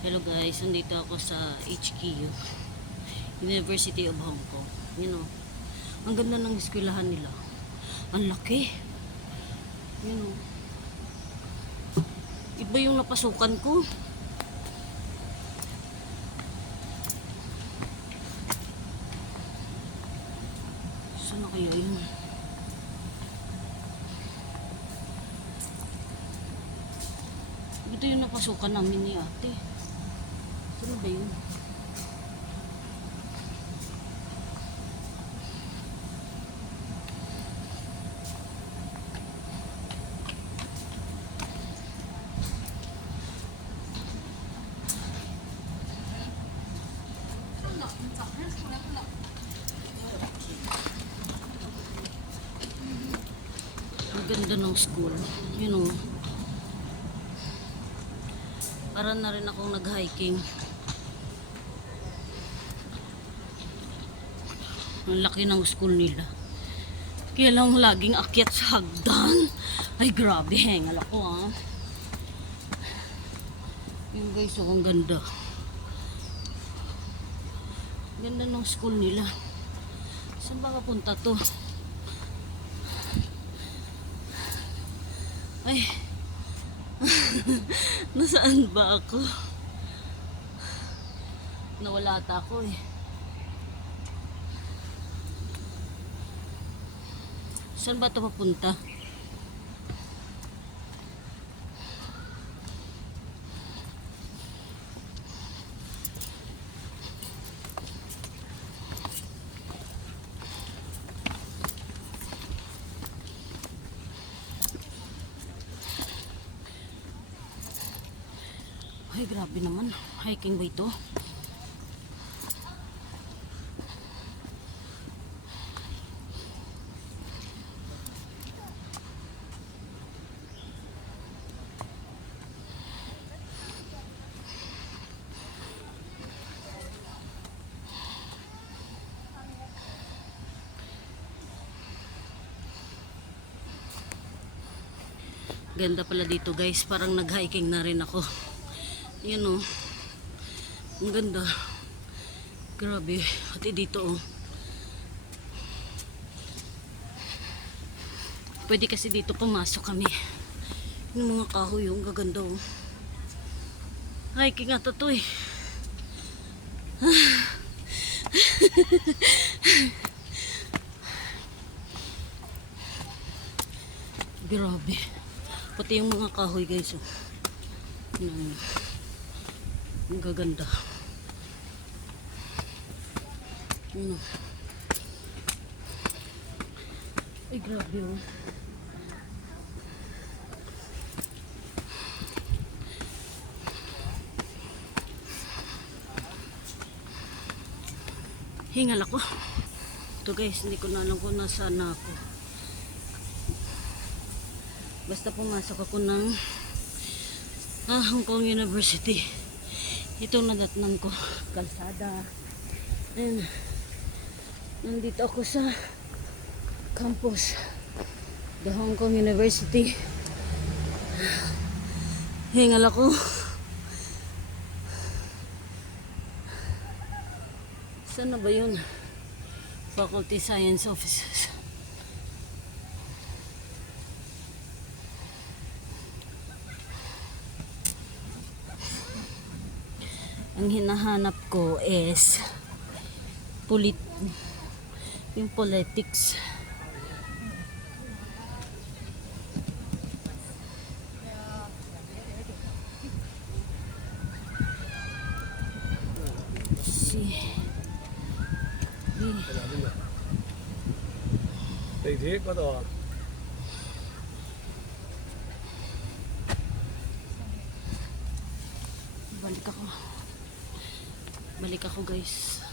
Hello guys, nandito ako sa HKU, University of Hong Kong. You know, ang ganda ng eskwelahan nila. Ang laki. You know, iba yung napasukan ko. Saan na kaya yun? Ito yung napasukan namin ni ate. Saan ba yun? Ang ganda ng school. You know, para na rin akong nag-hiking. Ang laki ng school nila. Kaya lang laging akyat sa hagdan. Ay grabe, hengal ako ah. Yung guys, oh, ang ganda. Ganda ng school nila. Saan ba kapunta to? Ay. Nasaan ba ako? Nawala ata ako eh. Saan ba ito papunta? Ay, grabe naman. Hiking ba ito? Ganda pala dito guys. Parang nag-hiking na rin ako. Yan o. Ang ganda. Grabe. Pati dito o. Pwede kasi dito pumasok kami. Yung mga kahoy yung gaganda o. Hiking ata to eh. Grabe. Pati yung mga kahoy guys oh. Ang gaganda. Ay grabe oh. Hingal ako. Ito guys, hindi ko na alam kung nasaan na ako. Basta pumasok ako ng Hong Kong University. Itong nadatnan ko. Kalsada. Ayan. Nandito ako sa campus. The Hong Kong University. Hingal ako. Saan na ba yun? Faculty Science Offices. Ang hinahanap ko is yung politics.地鐵嗰度啊，Balik ako. Balik ako guys.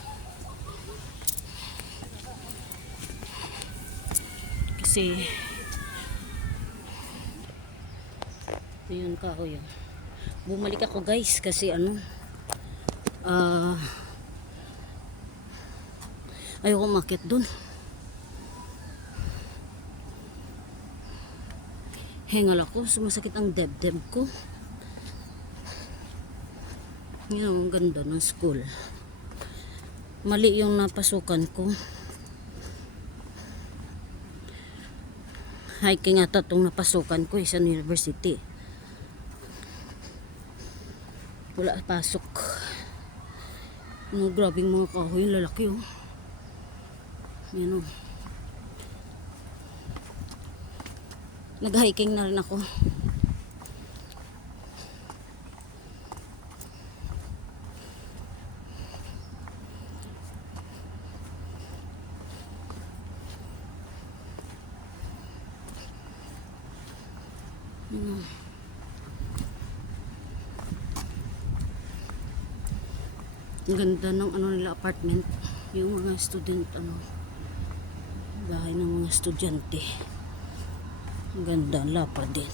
Kasi yun ka ako yun. Bumalik ako guys kasi ano ayoko umakyat dun. Hengal ako, sumasakit ang dibdib ko. Yung ganda ng school. Mali yung napasukan ko. Hiking ata itong napasukan ko, isang university. Wala pasok. Ano, grabing mga kahoy, lalaki oh. Yan oh. Nag-hiking na rin ako. Ano. Ang ganda ng ano nila apartment. Yung mga student bahay ng mga estudyante. Ang ganda, lapad din.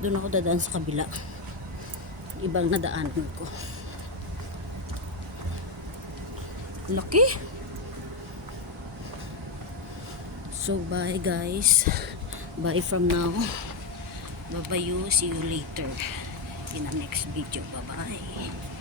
Doon ako dadaan sa kabila. Ibang nadaanan ko. Laki. So bye guys. Bye from now. Bye bye you. See you later in the next video. Bye bye.